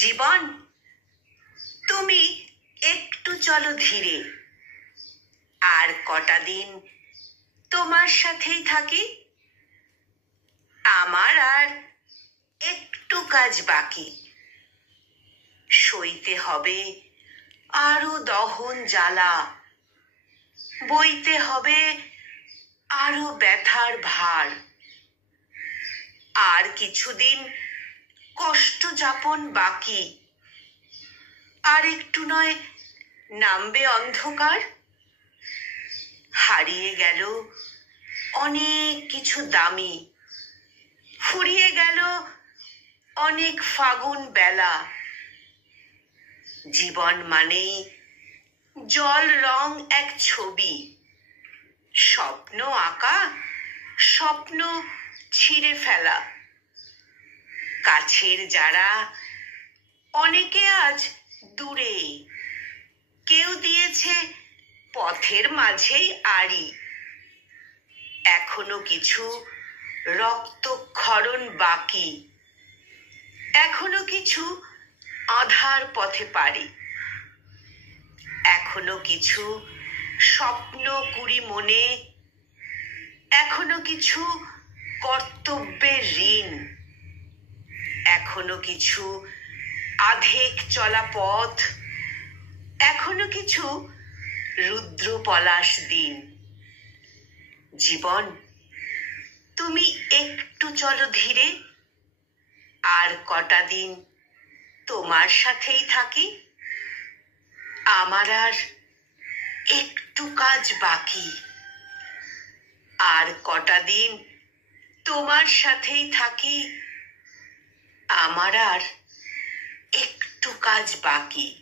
জীবন, তুমি একটু চলো ধীরে, আর কটা দিন তোমার সাথেই থাকি। আমার আর একটু কাজ বাকি, সইতে হবে আরো দহন জ্বালা, বইতে হবে আরো ব্যথার ভার। আর কিছুদিন কষ্ট যাপন বাকি, আর একটু নয় নামবে অন্ধকার। হারিয়ে গেল অনেক কিছু দামি, ফুরিয়ে গেল অনেক ফাগুন বেলা। জীবন মানেই জল রং এক ছবি, স্বপ্ন আঁকা, স্বপ্ন ছিঁড়ে ফেলা। কাছের যারা অনেকে আজ দূরে, কেউ দিয়েছে পথের মাঝেই আড়ি। এখনো কিছু রক্তক্ষরণ বাকি, এখনো কিছু আধার পথে পারি। এখনো কিছু স্বপ্ন কুড়ি মনে, এখনো কিছু কর্তব্যের ঋণ। এখনো কিছু আধেক চলা পথ, এখনো কিছু রুদ্র পলাশ দিন। জীবন, তুমি একটু চলো ধীরে, আর কটা দিন তোমার সাথেই থাকি। আমার আর একটু কাজ বাকি, আর কটা দিন তোমার সাথেই থাকি। আমার আর একটু কাজ বাকি।